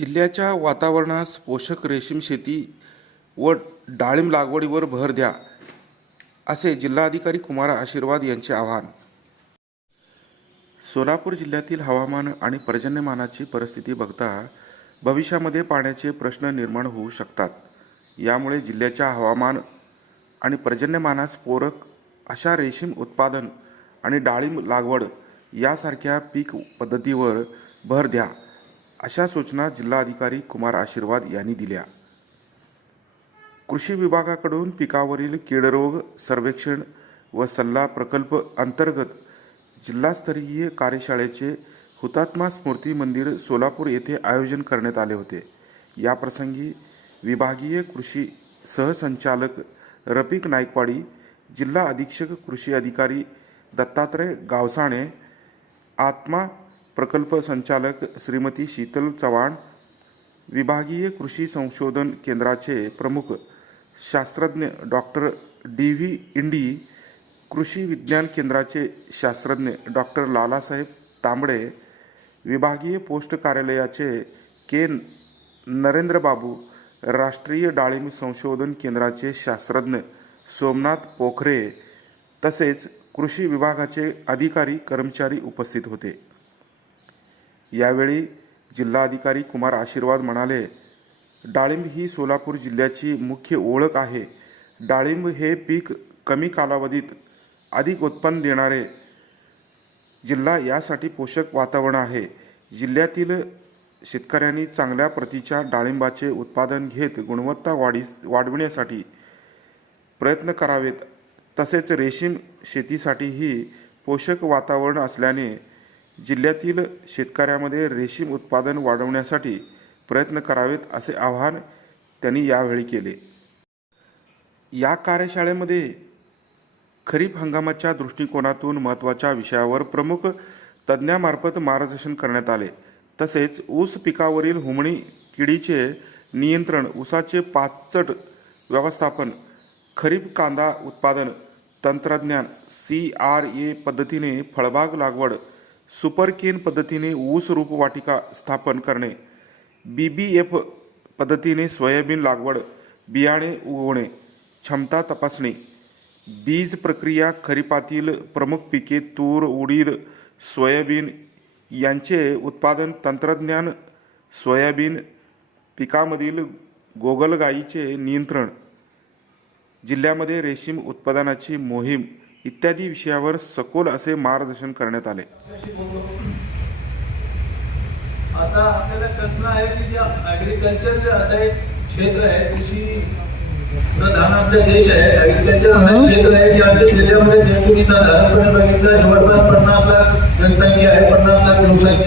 जिल्ह्याच्या वातावरणास पोषक रेशीम शेती व डाळिंब लागवडीवर भर द्या असे जिल्हाधिकारी कुमार आशीर्वाद यांचे आवाहन. सोलापूर जिल्ह्यातील हवामान आणि पर्जन्यमानाची परिस्थिती बघता भविष्यामध्ये पाण्याचे प्रश्न निर्माण होऊ शकतात. यामुळे जिल्ह्याच्या हवामान आणि पर्जन्यमानास पूरक अशा रेशीम उत्पादन आणि डाळिंब लागवड यासारख्या पीक पद्धतीवर भर द्या अशा सूचना जिल्हाधिकारी कुमार आशीर्वाद यांनी दिल्या. कृषी विभागाकडून पिकावरील कीडरोग सर्वेक्षण व सल्ला प्रकल्प अंतर्गत जिल्हास्तरीय कार्यशाळेचे हुतात्मा स्मृती मंदिर सोलापूर येथे आयोजन करण्यात आले होते. याप्रसंगी विभागीय कृषी सहसंचालक रफिक नाईकवाडी जिल्हा अधीक्षक कृषी अधिकारी दत्तात्रय गावसाणे आत्मा प्रकल्प संचालक श्रीमती शीतल चव्हाण विभागीय कृषी संशोधन केंद्राचे प्रमुख शास्त्रज्ञ डॉक्टर डी व्ही इंडी कृषी विज्ञान केंद्राचे शास्त्रज्ञ डॉक्टर लालासाहेब तांबडे विभागीय पोस्ट कार्यालयाचे के नरेंद्र बाबू राष्ट्रीय डाळिंब संशोधन केंद्राचे शास्त्रज्ञ सोमनाथ पोखरे तसेच कृषी विभागाचे अधिकारी कर्मचारी उपस्थित होते. यावेळी जिल्हाधिकारी कुमार आशीर्वाद म्हणाले डाळिंब ही सोलापूर जिल्ह्याची मुख्य ओळख आहे. डाळिंब हे पीक कमी कालावधीत अधिक उत्पन्न देणारे जिल्हा यासाठी पोषक वातावरण आहे. जिल्ह्यातील शेतकऱ्यांनी चांगल्या प्रतीच्या डाळिंबाचे उत्पादन घेत गुणवत्ता वाढीस वाढविण्यासाठी प्रयत्न करावेत. तसेच रेशीम शेतीसाठीही पोषक वातावरण असल्याने जिल्ह्यातील शेतकऱ्यामध्ये रेशीम उत्पादन वाढवण्यासाठी प्रयत्न करावेत असे आवाहन त्यांनी यावेळी केले. या कार्यशाळेमध्ये खरीप हंगामाच्या दृष्टिकोनातून महत्त्वाच्या विषयावर प्रमुख तज्ज्ञामार्फत मार्गदर्शन करण्यात आले. तसेच ऊस पिकावरील हुमणी किडीचे नियंत्रण ऊसाचे पाचट व्यवस्थापन खरीप कांदा उत्पादन तंत्रज्ञान सी आर ए पद्धतीने फळबाग लागवड सुपर केन पद्धतीने ऊस रोपवाटिका स्थापन करणे बी बी एफ पद्धतीने सोयाबीन लागवड बियाणे उगवणे क्षमता तपासणे बीज प्रक्रिया खरीपातील प्रमुख पिके तूर उडीद सोयाबीन यांचे उत्पादन तंत्रज्ञान सोयाबीन पिकामधील गोगलगायीचे नियंत्रण जिल्ह्यामध्ये रेशीम उत्पादनाची मोहीम इत्यादी विषयावर सखोल असे मार्गदर्शन करण्यात आले. आता आपल्याला कल्पना आहे की जे ऍग्रिकल्चर जे असं एक क्षेत्र आहे कृषी प्रधान आमचा देश आहे. ऍग्रिकल्चर असं क्षेत्र आहे की आमच्या जिल्ह्यामध्ये जे तुम्ही साधारणपणे बघितलं जवळपास पन्नास लाख जनसंख्या आहे पन्नास लाख लोकसंख्या.